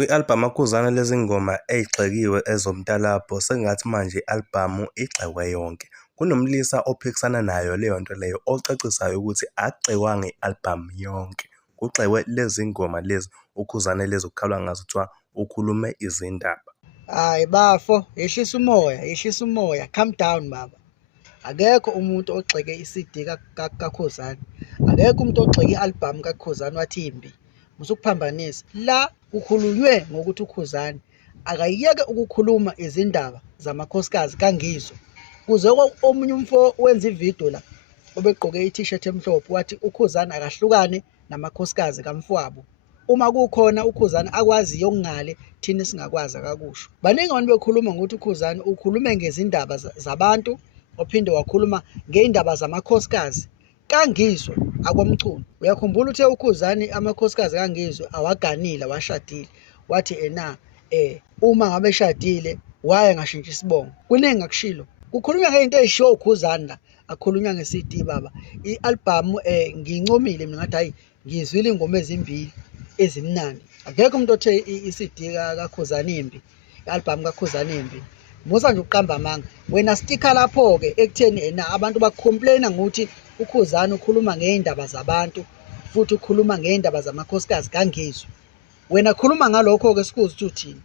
Kwi-albhamu ka-Khuzani lezingoma ey'gxekiwe ezomtalabho sengathi manje i-albhamu igxekwe yonke. Kunomlisa ophikisana nayo leyo nto leyo ocacisayo ukuthi akugxekwanga i-albhamu yonke. Kugxekwe lezi ngoma lezi uKhuzani lezi okukhalwa ngazo kuthiwa ukhulume izindaba. Hayi bafo, yehlisa umoya, yehlisa umoya, calm down baba. Akekho umuntu ogxeke i-CD ka-Khuzani. Akekho umuntu ogxeke i-albhamu ka-Khuzani wathi imbi. Musukuphambanisa. La kukhulunywe ngokuthi uKhuzani akayeke ukukhuluma izindaba zamakhosikazi kaNgizwe. Kuze omunye umfo wenza ividiyo la obegqoke i-t-shirt emhlophe wathi uKhuzani akahlukane namakhosikazi kamfowabo. Uma kukhona uKhuzani akwaziyo okungale thina singakwazi akakusho. Baningi abantu bekhuluma ngokuthi uKhuzani ukhulume ngezindaba zabantu, ophinde wakhuluma ngey'ndaba zamakhosikazi kaNgizwe akwamculo. Uyakhumbula uthe uKhuzani amakhosikazi kaNgizwe awaganile, awashadile. Wathi uma ngabe eshadile waya ngashintsha isibongo. Kuningi akushilo. Kukhulunywa ngey'nto ey'shiwo uKhuzani la, akukhulunywa nge-CD baba. I-albhamu ngiyincomile mina ngathi hhayi ngizwile iy'ngoma ezimbili ezimnandi. Akekho umuntu othe i-CD kaKhuzani imbi, i-albhamu kaKhuzani imbi. Musa nje ukuqamba amanga. Wena stika lapho-ke ekutheni abantu bakukhomplayina ngokuthi uKhuzani ukhuluma ngey'ndaba zabantu futhi ukhuluma ngey'ndaba zamakhosikazi kaNgizwe. Wena khuluma ngalokho-ke sikuzwe ukuthi uthini.